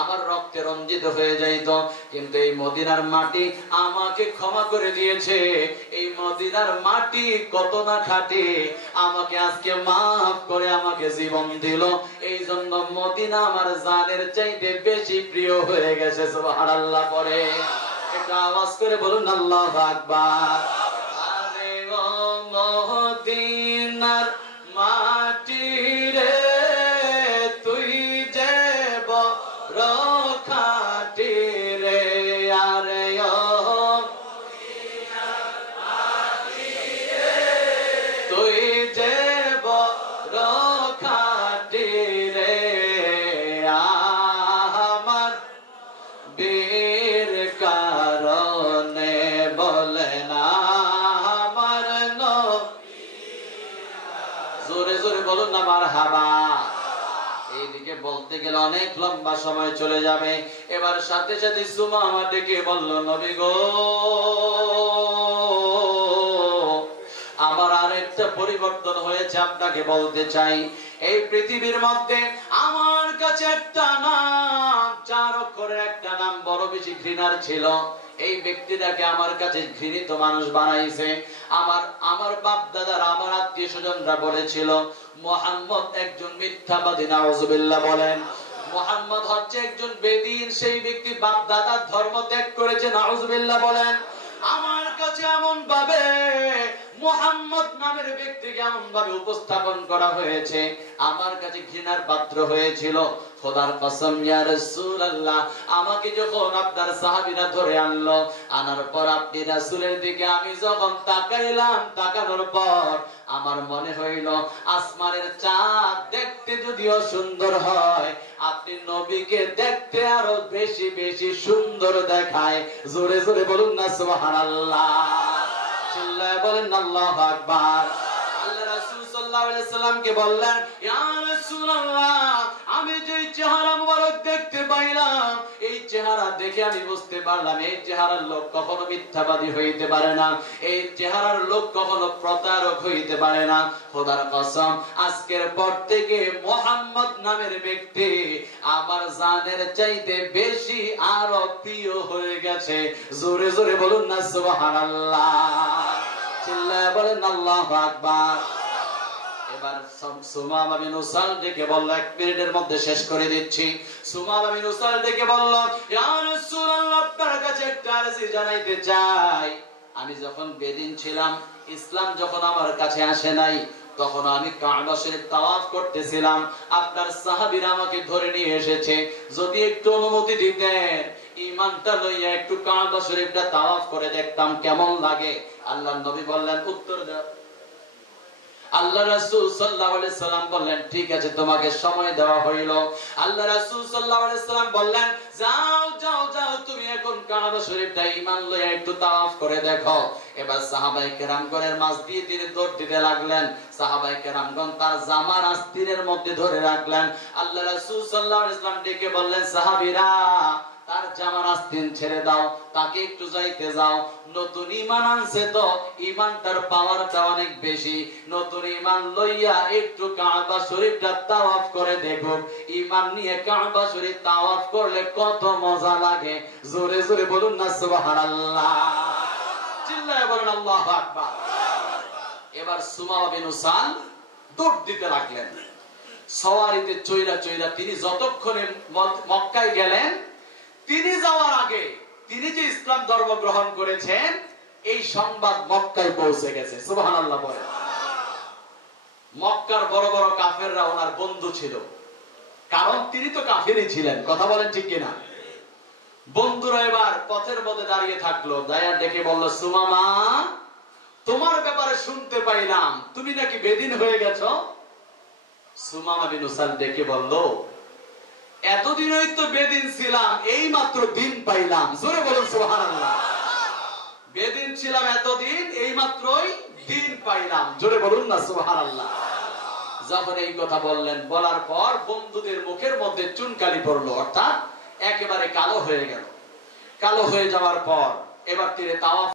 আমার রক্তে রঞ্জিত হয়ে যাইত, কিন্তু এই মদিনার মাটি আমাকে ক্ষমা করে দিয়েছে। এই মদিনার মাটি কত না খাঁটি, আমাকে আজকে মাফ করে আমাকে জীবন দিল। এই জন্য মদিনা আমার জানের চাইতে বেশি প্রিয় হয়ে গেছে। সুবহানাল্লাহ পরে একটা আওয়াজ করে বলুন আল্লাহু আকবার। আরে ও মদিনার মাটি রে, তুই যে বড় খাঁটি রে। আরে ও মদিনার মাটি রে, তুই যে বড় খাঁটি রে। আমার বীর কারণে বলে না আমার নবী, জোরে জোরে বলুন না মারহাবা। এইদিকে বলতে গেলে অনেক লম্বা সময় চলে যাবে। এবার সাথে সাথে সুমামা ডেকে বলল, নবী গো, আমার আরেকটা পরিবর্তন হয়েছে, আপনাকে বলতে চাই। এই পৃথিবীর মধ্যে আমার কাছে একটা নাম, 4 অক্ষরের একটা নাম বড় বেশি ঘৃণার ছিল। এই ব্যক্তিটাকে আমার কাছে ঘৃণিত মানুষ বানাইছে। আমার বাপ দাদারা, আমার আত্মীয় স্বজনরা বলেছিল মুহাম্মদ একজন মিথ্যাবাদী। নাউজুবিল্লাহ বলেন। মুহাম্মদ হচ্ছে একজন বেদিন। সেই ব্যক্তি বাপ দাদার ধর্ম ত্যাগ করেছে। নাউজুবিল্লাহ বলেন। আমার কাছে এমন ভাবে মুহাম্মদ নামের ব্যক্তিকে এমন ভাবে উপস্থাপন করা হয়েছে, আমার কাছে ঘৃণার পাত্র হয়েছিল। খোদার কসম ইয়া রাসূলুল্লাহ, আমাকে যখন আপনার সাহাবীরা ধরে আনলো, আনার পর আপনি রাসূলের দিকে আমি যখন তাকাইলাম, তাকানোর পর আমার মনে হইল আসমানের চাঁদ দেখতে যদিও সুন্দর হয়, আপনি নবীকে দেখতে আরো বেশি বেশি সুন্দর দেখায়। জোরে জোরে বলুন না সুবহানাল্লাহ, চিল্লায় বলেন আল্লাহু আকবার। আল্লাহ রাসূল সাল্লাল্লাহু আলাইহি সাল্লামকে বললেন, ইয়া রাসূলুল্লাহ, আমি যে চেহারা মুবারক দেখতে পাইলাম, এই চেহারা দেখে আমি বুঝতে পারলাম এই চেহারার লোক কখনো মিথ্যাবাদী হইতে পারে না, এই চেহারার লোক কখনো প্রতারক হইতে পারে না। খোদার কসম, আজকের পর থেকে মুহাম্মদ নামের ব্যক্তি আমার জানের চাইতে বেশি আরো প্রিয় হয়ে গেছে। জোরে জোরে বলুন না সুবহানাল্লাহ, চিল্লায় বলেন আল্লাহু আকবার। এবার সুমামা বিন উসাল ডেকে বলল, 1 মিনিটের মধ্যে শেষ করে দিচ্ছি। সুমামা বিন উসাল ডেকে বলল, ইয়া রাসূলুল্লাহ, আপনার কাছে একটা আরজি জানাইতে চাই। আমি যখন বেদিন ছিলাম, ইসলাম যখন আমার কাছে আসে নাই, তখন আমি কাবা শরীফ তাওয়াফ করতেছিলাম। আপনার সাহাবীরা আমাকে ধরে নিয়ে এসেছে, যদি একটু অনুমতি দিতেন ঈমানটা লইয়া একটু কাবা শরীফটা তাওয়াফ করে দেখতাম কেমন লাগে। আল্লাহর নবী বললেন, উত্তর দাও। আল্লাহ রাসূল সাল্লাল্লাহু আলাইহি সাল্লাম বললেন, ঠিক আছে, তোমাকে সময় দেওয়া হইল। আল্লাহ রাসূল সাল্লাল্লাহু আলাইহি সাল্লাম বললেন, যাও যাও যাও, তুমি এখন কাবা শরীফটা ঈমান লইয়া একটু তাওয়াফ করে দেখো। এবার সাহাবায়ে কেরামগণের মাঝ দিয়ে তিনি দৌড় দিতে লাগলেন। সাহাবায়ে কেরামগণ তার জামার আস্তিনের মধ্যে ধরে রাখলেন। আল্লাহ রাসূল সাল্লাল্লাহু আলাইহি সাল্লাম ডেকে বললেন, সাহাবীরা, তার জামার আস্তিন ছেড়ে দাও, তাকে একটু যাইতে যাও। নতুন ঈমান আনছে তো ঈমানটার পাওয়ারটা অনেক বেশি। নতুন ঈমান লইয়া একটু কাবা শরীফটা তাওয়াফ করে দেখো। ঈমান নিয়ে কাবা শরীফ তাওয়াফ করলে কত মজা লাগে। জোরে জোরে বলুন না সুবহানাল্লাহ, চিল্লায় বলুন আল্লাহু আকবার। এবার সুমামা বিন উসাল দৌড় দিতে লাগলেন। সওয়ারিতে চইরা চইরা তিনি যতক্ষণে মক্কায় গেলেন, তিনি যাওয়ার আগে তিনি যে ইসলাম ধর্ম গ্রহণ করেছেন এই সংবাদ মক্কায় পৌঁছে গেছে। সুবহানাল্লাহ বলেন। মক্কার বড় বড় কাফেররা ওনার বন্ধু ছিল, কারণ তিনি তো কাফেরই ছিলেন। কথা বলেন ঠিক কিনা? বন্ধুরা এবার পথের মধ্যে দাঁড়িয়ে থাকলো, দায়া ডেকে বলল, সুমামা, তোমার ব্যাপারে শুনতে পাইলাম তুমি নাকি বেদিন হয়ে গেছো। সুমামা বিন উসাল ডেকে বলল, এতদিনই তো বেদিন ছিলাম, এই মাত্র দিন পাইলাম। জোরে বলুন সুবহানাল্লাহ। বেদিন ছিলাম এতদিন, এই মাত্রই দিন পাইলাম। জোরে বলুন না সুবহানাল্লাহ। যখন এই কথা বললেন, বলার পর বন্ধুদের মুখের মধ্যে চুনকালি পড়লো, অর্থাৎ একেবারে কালো হয়ে গেল। কালো হয়ে যাওয়ার পর এবার তিনি তাওয়াফ